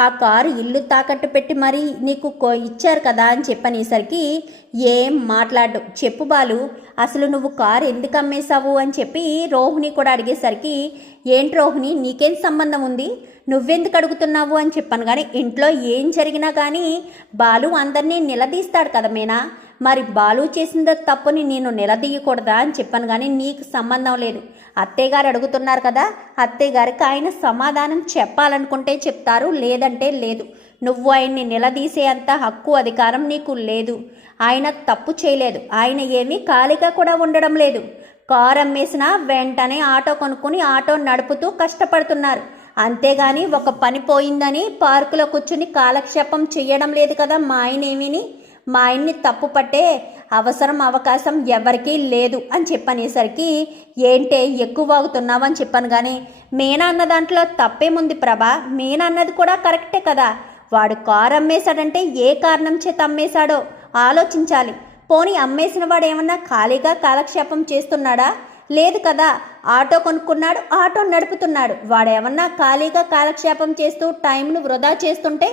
ఆ కారు ఇల్లు తాకట్టు పెట్టి మరి నీకు కో ఇచ్చారు కదా అని చెప్పనేసరికి ఏం మాట్లాడు చెప్పు బాలు అసలు నువ్వు కారు ఎందుకు అమ్మేశావు? అని చెప్పి రోహిణి కూడా అడిగేసరికి ఏంటి రోహిణి నీకేం సంబంధం ఉంది? నువ్వెందుకు అడుగుతున్నావు? అని చెప్పాను. కానీ ఇంట్లో ఏం జరిగినా కానీ బాలు అందరినీ నిలదీస్తాడు కదా మేనా? మరి బాలు చేసిన తప్పుని నేను నిలదీయకూడదా అని చెప్పాను కానీ నీకు సంబంధం లేదు. అత్తయ్య గారు అడుగుతున్నారు కదా అత్తయ్య గారికి ఆయన సమాధానం చెప్పాలనుకుంటే చెప్తారు లేదంటే లేదు. నువ్వు ఆయన్ని నిలదీసే అంత హక్కు అధికారం నీకు లేదు. ఆయన తప్పు చేయలేదు. ఆయన ఏమీ ఖాళీగా కూడా ఉండడం లేదు. కారు అమ్మేసినా వెంటనే ఆటో కొనుక్కుని ఆటో నడుపుతూ కష్టపడుతున్నారు. అంతేగాని ఒక పని పోయిందని పార్కులో కూర్చుని కాలక్షేపం చెయ్యడం లేదు కదా మా ఆయన ఏమీని? మా ఆయన్ని తప్పు పట్టే అవసరం అవకాశం ఎవరికీ లేదు అని చెప్పనేసరికి ఏంటే ఎక్కువ వాగుతున్నావు అని చెప్పాను కానీ మీనా అన్న దాంట్లో తప్పేముంది ప్రభా? మీనా అన్నది కూడా కరెక్టే కదా. వాడు కారు అమ్మేశాడంటే ఏ కారణం చేత అమ్మేశాడో ఆలోచించాలి. పోనీ అమ్మేసిన వాడు ఏమన్నా ఖాళీగా కాలక్షేపం చేస్తున్నాడా? లేదు కదా. ఆటో కొనుక్కున్నాడు ఆటో నడుపుతున్నాడు. వాడేమన్నా ఖాళీగా కాలక్షేపం చేస్తూ టైంను వృధా చేస్తుంటే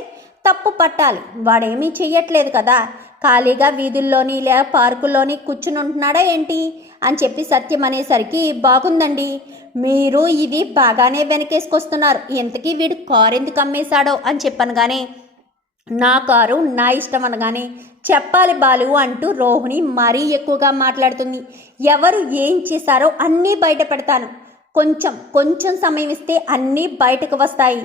తప్పు పట్టాలి. వాడేమీ చెయ్యట్లేదు కదా. ఖాళీగా వీధుల్లోని లేదా పార్కుల్లోని కూర్చుని ఉంటున్నాడా ఏంటి? అని చెప్పి సత్యం అనేసరికి బాగుందండి. మీరు ఇది బాగానే వెనకేసుకొస్తున్నారు. ఇంతకీ వీడు కారు ఎందుకు అమ్మేశాడో అని చెప్పాను కానీ నా కారు నా ఇష్టం అనగానే చెప్పాలి బాలు అంటూ రోహిణి మరీ ఎక్కువగా మాట్లాడుతుంది. ఎవరు ఏం చేశారో అన్నీ బయట పెడతాను కొంచెం కొంచెం సమయం ఇస్తే అన్నీ బయటకు వస్తాయి.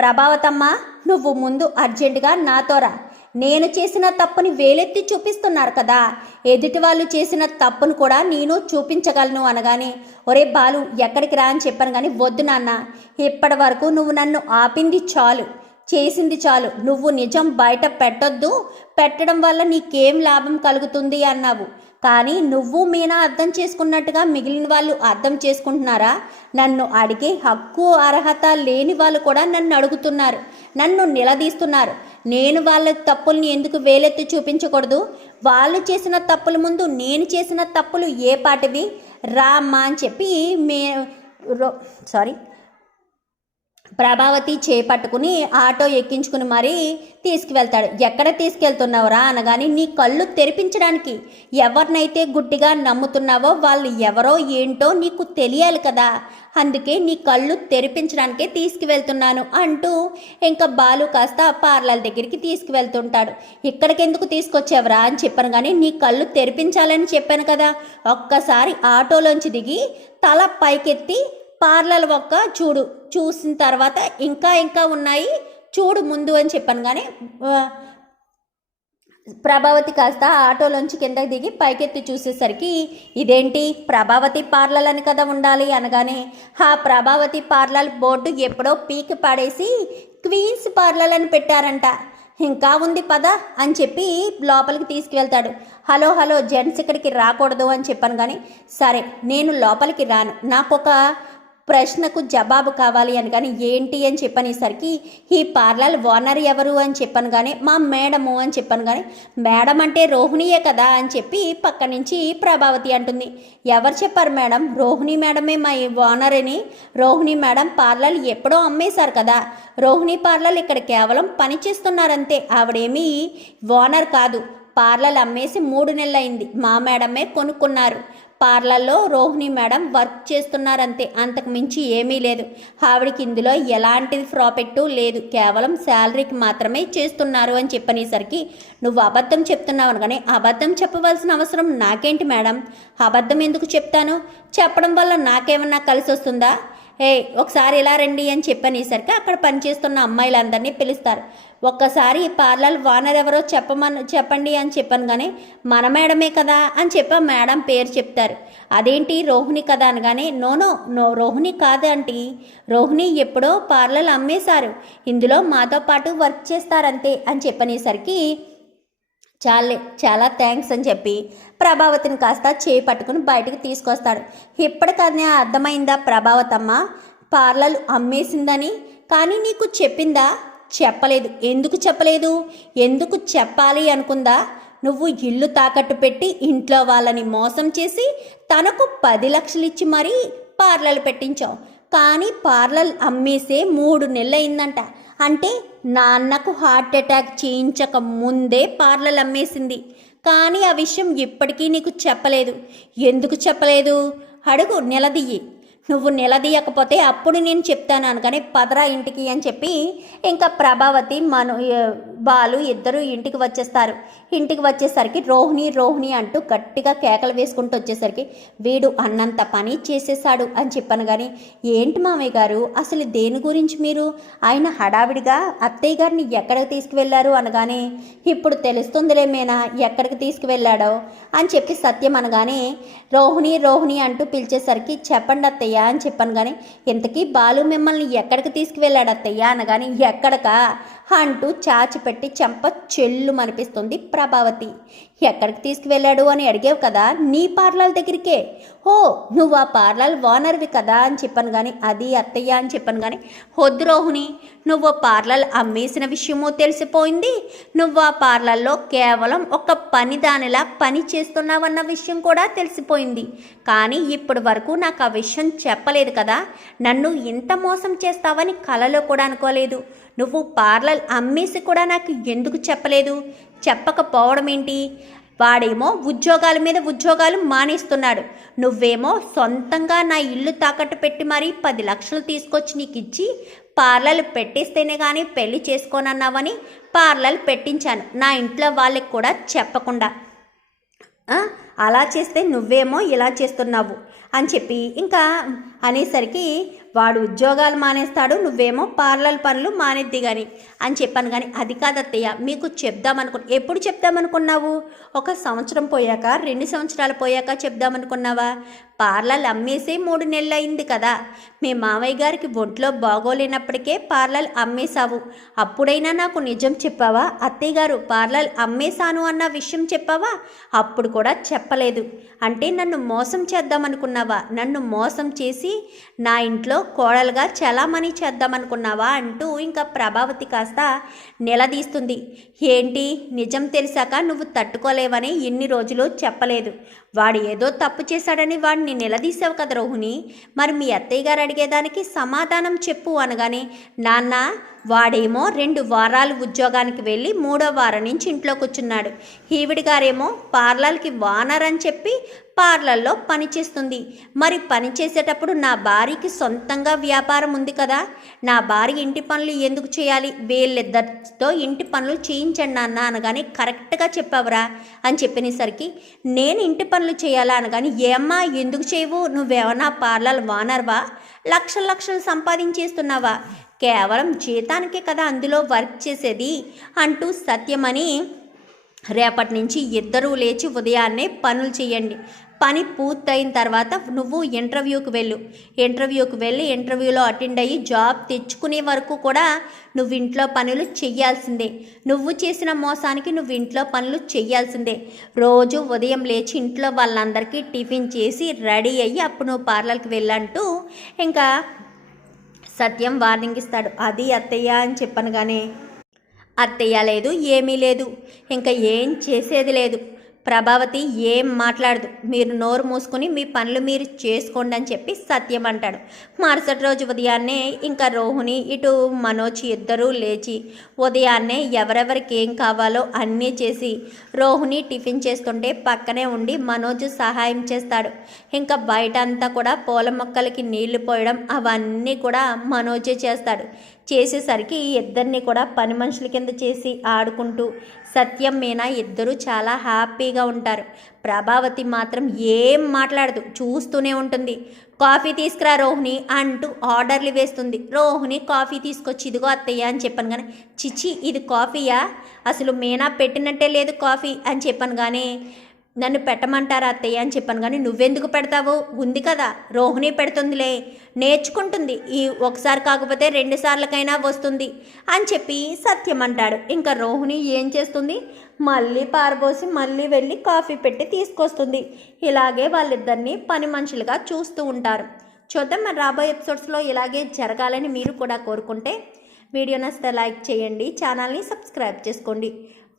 ప్రభావతమ్మ నువ్వు ముందు అర్జెంటుగా నాతో రా. నేను చేసిన తప్పుని వేలెత్తి చూపిస్తున్నారు కదా. ఎదుటి వాళ్ళు చేసిన తప్పును కూడా నేను చూపించగలను అనగానే ఒరే బాలు ఎక్కడికి రా అని చెప్పాను కానీ వద్దు నాన్న. ఇప్పటి వరకు నువ్వు నన్ను ఆపింది చాలు. చేసింది చాలు. నువ్వు నిజం బయట పెట్టొద్దు. పెట్టడం వల్ల నీకేం లాభం కలుగుతుంది అన్నావు. కానీ నువ్వు మీనా అర్థం చేసుకున్నట్టుగా మిగిలిన వాళ్ళు అర్థం చేసుకుంటున్నారా? నన్ను అడిగే హక్కు అర్హత లేని వాళ్ళు కూడా నన్ను అడుగుతున్నారు. నన్ను నిలదీస్తున్నారు. నేను వాళ్ళ తప్పుల్ని ఎందుకు వేలెత్తి చూపించకూడదు? వాళ్ళు చేసిన తప్పుల ముందు నేను చేసిన తప్పులు ఏ పాటివి? రామ్మా అని చెప్పి మే రో సారీ. ప్రభావతి చేపట్టుకుని ఆటో ఎక్కించుకుని మరీ తీసుకువెళ్తాడు. ఎక్కడ తీసుకెళ్తున్నావురా? అనగాని నీ కళ్ళు తెరిపించడానికి. ఎవరినైతే గుడ్డిగా నమ్ముతున్నావో వాళ్ళు ఎవరో ఏంటో నీకు తెలియాలి కదా. అందుకే నీ కళ్ళు తెరిపించడానికే తీసుకువెళ్తున్నాను అంటూ ఇంకా బాలు కాస్త పార్లర్ దగ్గరికి తీసుకువెళ్తుంటాడు. ఇక్కడికి ఎందుకు అని చెప్పాను కానీ నీ కళ్ళు తెరిపించాలని చెప్పాను కదా. ఒక్కసారి ఆటోలోంచి దిగి తల పైకెత్తి పార్లర్ ఒక్క చూడు చూసిన తర్వాత ఇంకా ఇంకా ఉన్నాయి. చూడు ముందు అని చెప్పాను కానీ ప్రభావతి కాస్త ఆటోలోంచి కిందకి దిగి పైకెత్తి చూసేసరికి ఇదేంటి? ప్రభావతి పార్లర్ అని కదా ఉండాలి అనగానే ఆ ప్రభావతి పార్లర్ బోర్డు ఎప్పుడో పీకి పడేసి క్వీన్స్ పార్లర్ అని పెట్టారంట. ఇంకా ఉంది పద అని చెప్పి లోపలికి తీసుకువెళ్తాడు. హలో హలో జెంట్స్ ఇక్కడికి రాకూడదు అని చెప్పాను కానీ సరే నేను లోపలికి రాను. నాకు ఒక ప్రశ్నకు జవాబు కావాలి అని కానీ ఏంటి అని చెప్పనేసరికి ఈ పార్లర్ ఓనర్ ఎవరు? అని చెప్పాను కానీ మా మేడము అని చెప్పాను కానీ మేడం అంటే రోహిణియే కదా అని చెప్పి పక్క నుంచి ప్రభావతి అంటుంది. ఎవరు చెప్పారు మేడం? రోహిణి మేడమే మా ఓనర్ అని రోహిణి మేడం పార్లర్ ఎప్పుడో అమ్మేశారు కదా. రోహిణి పార్లర్ ఇక్కడ కేవలం పని చేస్తున్నారంతే. ఆవిడేమీ ఓనర్ కాదు. పార్లర్ అమ్మేసి మూడు నెలలైంది. మా మేడమే కొనుక్కున్నారు. పార్లర్లో రోహిణి మేడం వర్క్ చేస్తున్నారంతే. అంతకు మించి ఏమీ లేదు. ఆవిడకి ఇందులో ఎలాంటి ప్రాఫిట్ లేదు. కేవలం శాలరీకి మాత్రమే చేస్తున్నారు అని చెప్పనేసరికి నువ్వు అబద్ధం చెప్తున్నావు అనగానే అబద్ధం చెప్పవలసిన అవసరం నాకేంటి మేడం? అబద్ధం ఎందుకు చెప్తాను? చెప్పడం వల్ల నాకేమన్నా కలిసి వస్తుందా ఏ ఒకసారి ఇలా రండి అని చెప్పనేసరికి అక్కడ పనిచేస్తున్న అమ్మాయిలందరినీ పిలుస్తారు. ఒక్కసారి పార్లర్ వానర్ ఎవరో చెప్పమని చెప్పండి అని చెప్పాను కానీ మన మేడమే కదా అని చెప్పి మేడం పేరు చెప్తారు. అదేంటి రోహిణి కదా అనగానే నోనో నో రోహిణి కాదంటి రోహిణి ఎప్పుడో పార్లర్ అమ్మేశారు. ఇందులో మాతో పాటు వర్క్ చేస్తారంతే అని చెప్పనేసరికి చాలే చాలా థ్యాంక్స్ అని చెప్పి ప్రభావతిని కాస్త చేయి పట్టుకుని బయటికి తీసుకొస్తాడు. ఇప్పటికన్నా అర్థమైందా ప్రభావతమ్మ? పార్లర్ అమ్మేసిందని? కానీ నీకు చెప్పిందా? చెప్పలేదు. ఎందుకు చెప్పలేదు? ఎందుకు చెప్పాలి అనుకుందా? నువ్వు ఇల్లు తాకట్టు పెట్టి ఇంట్లో వాళ్ళని మోసం చేసి తనకు పది లక్షలు ఇచ్చి మరీ పార్లర్లు పెట్టించావు. కానీ పార్లర్ అమ్మేసే మూడు నెలలైందంట. అంటే నాన్నకు హార్ట్ అటాక్ చేయించక ముందే పార్లర్ అమ్మేసింది. కానీ ఆ విషయం ఇప్పటికీ నీకు చెప్పలేదు. ఎందుకు చెప్పలేదు? అడుగు నిలదీయి నువ్వు నిలదీయకపోతే అప్పుడు నేను చెప్తాను అనగానే పదరా ఇంటికి అని చెప్పి ఇంకా ప్రభావతి మను బాలు ఇద్దరు ఇంటికి వచ్చేస్తారు. ఇంటికి వచ్చేసరికి రోహిణి రోహిణి అంటూ గట్టిగా కేకలు వేసుకుంటూ వచ్చేసరికి వీడు అన్నంత పని చేసేసాడు అని చెప్పాను కానీ ఏంటి మామయ్య గారు? అసలు దేని గురించి మీరు? ఆయన హడావిడిగా అత్తయ్య గారిని ఎక్కడికి తీసుకువెళ్ళారు అనగానే ఇప్పుడు తెలుస్తుందిలే మేనా ఎక్కడికి తీసుకువెళ్ళాడో? అని చెప్పి సత్యం అనగానే రోహిణి రోహిణి అంటూ పిలిచేసరికి చెప్పండి అత్తయ్య అని చెప్పాను కానీ ఇంతకీ బాలు మిమ్మల్ని ఎక్కడికి తీసుకువెళ్ళాడు అత్తయ్య అనగాని ఎక్కడకా? అంటూ చాచిపెట్టి చెంప చెల్లు మనిపిస్తుంది ప్రభావతి. ఎక్కడికి తీసుకువెళ్ళాడు అని అడిగావు కదా నీ పార్లర్ దగ్గరికే? ఓ నువ్వు ఆ పార్లర్ ఓనర్వి కదా అని చెప్పాను కానీ అది అత్తయ్య అని చెప్పాను కానీ వద్దు రోహిణి నువ్వు పార్లర్ అమ్మేసిన విషయము తెలిసిపోయింది. నువ్వు ఆ పార్లర్లో కేవలం ఒక పని దానిలా పని చేస్తున్నావన్న విషయం కూడా తెలిసిపోయింది. కానీ ఇప్పటి వరకు నాకు ఆ విషయం చెప్పలేదు కదా నన్ను ఇంత మోసం చేస్తావని కలలో కూడా అనుకోలేదు. నువ్వు పార్లర్ అమ్మేసి కూడా నాకు ఎందుకు చెప్పలేదు? చెప్పకపోవడం ఏంటి వాడేమో ఉద్యోగాల మీద ఉద్యోగాలు మానేస్తున్నాడు. నువ్వేమో సొంతంగా నా ఇల్లు తాకట్టు పెట్టి మరీ పది లక్షలు తీసుకొచ్చి నీకు ఇచ్చి పార్లర్లు పెట్టేస్తేనే కానీ పెళ్ళి చేసుకోనన్నావని పార్లర్లు పెట్టించాను. నా ఇంట్లో వాళ్ళకి కూడా చెప్పకుండా. అలా చేస్తే నువ్వేమో ఇలా చేస్తున్నావు అని చెప్పి ఇంకా అనేసరికి వాడు ఉద్యోగాలు మానేస్తాడు నువ్వేమో పార్లర్ పనులు మానేద్ది కానీ అని చెప్పాను కానీ అది కాదత్తయ్య మీకు చెప్దామనుకు ఎప్పుడు చెప్దామనుకున్నావు? ఒక సంవత్సరం పోయాక రెండు సంవత్సరాలు పోయాక చెప్దామనుకున్నావా? పార్లర్ అమ్మేసి మూడు నెలలు అయింది కదా. మీ మామయ్య గారికి ఒంట్లో బాగోలేనప్పటికే పార్లర్ అమ్మేశావు. అప్పుడైనా నాకు నిజం చెప్పావా? అత్తయ్య గారు పార్లర్ అమ్మేశాను అన్న విషయం చెప్పావా? అప్పుడు కూడా చెప్పలేదు. అంటే నన్ను మోసం చేద్దామనుకున్నావా? నన్ను మోసం చేసి నా ఇంట్లో కోడలుగా చలామణి చేద్దామనుకున్నావా అంటూ ఇంకా ప్రభావతి కాస్త నిలదీస్తుంది. ఏంటి? నిజం తెలిసాక నువ్వు తట్టుకోలేవని ఇన్ని రోజులు చెప్పలేదు. వాడు ఏదో తప్పు చేశాడని వాడిని నిలదీసావు కదా రోహిణి. మరి మీ అత్తయ్య గారు అడిగేదానికి సమాధానం చెప్పు అనగానే నాన్న వాడేమో రెండు వారాలు ఉద్యోగానికి వెళ్ళి మూడో వారం నుంచి ఇంట్లో కూర్చున్నాడు. హీవిడి గారేమో పార్లర్కి వానర్ అని చెప్పి పార్లర్లో పనిచేస్తుంది మరి పని చేసేటప్పుడు నా భార్యకి సొంతంగా వ్యాపారం ఉంది కదా. నా భార్య ఇంటి పనులు ఎందుకు చేయాలి? వీళ్ళిద్దరితో ఇంటి పనులు చేయించండి నాన్న అనగానే కరెక్ట్గా చెప్పావురా అని చెప్పినసరికి నేను ఇంటి పనులు చేయాలా అనగాని ఏమ్మా ఎందుకు చేయవు? నువ్వేమన్నా పార్లర్ వానర్వా? లక్షలు లక్షలు సంపాదించేస్తున్నావా? కేవలం జీతానికే కదా అందులో వర్క్ చేసేది? అంటూ సత్యమని రేపటి నుంచి ఇద్దరూ లేచి ఉదయాన్నే పనులు చేయండి. పని పూర్తయిన తర్వాత నువ్వు ఇంటర్వ్యూకి వెళ్ళు. ఇంటర్వ్యూకి వెళ్ళి ఇంటర్వ్యూలో అటెండ్ అయ్యి జాబ్ తెచ్చుకునే వరకు కూడా నువ్వు ఇంట్లో పనులు చెయ్యాల్సిందే నువ్వు చేసిన మోసానికి నువ్వు ఇంట్లో పనులు చెయ్యాల్సిందే రోజు ఉదయం లేచి ఇంట్లో వాళ్ళందరికీ టిఫిన్ చేసి రెడీ అయ్యి అప్పుడు నువ్వు పార్లర్కి వెళ్ళంటూ ఇంకా సత్యం వార్నింగ్ ఇస్తాడు. అది అత్తయ్య అని చెప్పను కానీ అత్తయ్య లేదు ఏమీ లేదు. ఇంకా ఏం చేసేది లేదు. ప్రభావతి ఏం మాట్లాడదు. మీరు నోరు మూసుకుని మీ పనులు మీరు చేసుకోండి అని చెప్పి సత్యం అంటాడు. మరుసటి రోజు ఉదయాన్నే ఇంకా రోహిణి ఇటు మనోజ్ ఇద్దరూ లేచి ఉదయాన్నే ఎవరెవరికి ఏం కావాలో అన్నీ చేసి రోహిణి టిఫిన్ చేస్తుంటే పక్కనే ఉండి మనోజ్ సహాయం చేస్తాడు. ఇంకా బయట అంతా కూడా పూల మొక్కలకి నీళ్ళు పోయడం అవన్నీ కూడా మనోజే చేస్తాడు. చేసేసరికి ఇద్దరిని కూడా పని మనుషుల కింద చేసి ఆడుకుంటూ సత్యం మీనా ఇద్దరూ చాలా హ్యాపీగా ఉంటారు. ప్రభావతి మాత్రం ఏం మాట్లాడదు చూస్తూనే ఉంటుంది. కాఫీ తీసుకురా రోహిణి అంటూ ఆర్డర్లు వేస్తుంది. రోహిణి కాఫీ తీసుకొచ్చి ఇదిగో అత్తయ్య అని చెప్పాను కానీ చిచి ఇది కాఫీయా? అసలు మీనా పెట్టినట్టే లేదు కాఫీ అని చెప్పాను కానీ నన్ను పెట్టమంటారా అత్తయ్య అని చెప్పాను కానీ నువ్వెందుకు పెడతావు? ఉంది కదా రోహిణి పెడుతుందిలే. నేర్చుకుంటుంది ఈ ఒకసారి కాకపోతే రెండు సార్లకైనా వస్తుంది అని చెప్పి సత్యం అంటాడు. ఇంకా రోహిణి ఏం చేస్తుంది? మళ్ళీ పారబోసి మళ్ళీ వెళ్ళి కాఫీ పెట్టి తీసుకొస్తుంది. ఇలాగే వాళ్ళిద్దరిని పని మనుషులుగా చూస్తూ ఉంటారు. చూద్దాం మరి రాబోయే ఎపిసోడ్స్లో ఇలాగే జరగాలని మీరు కూడా కోరుకుంటే వీడియో నచ్చితే లైక్ చేయండి ఛానల్ని సబ్స్క్రైబ్ చేసుకోండి.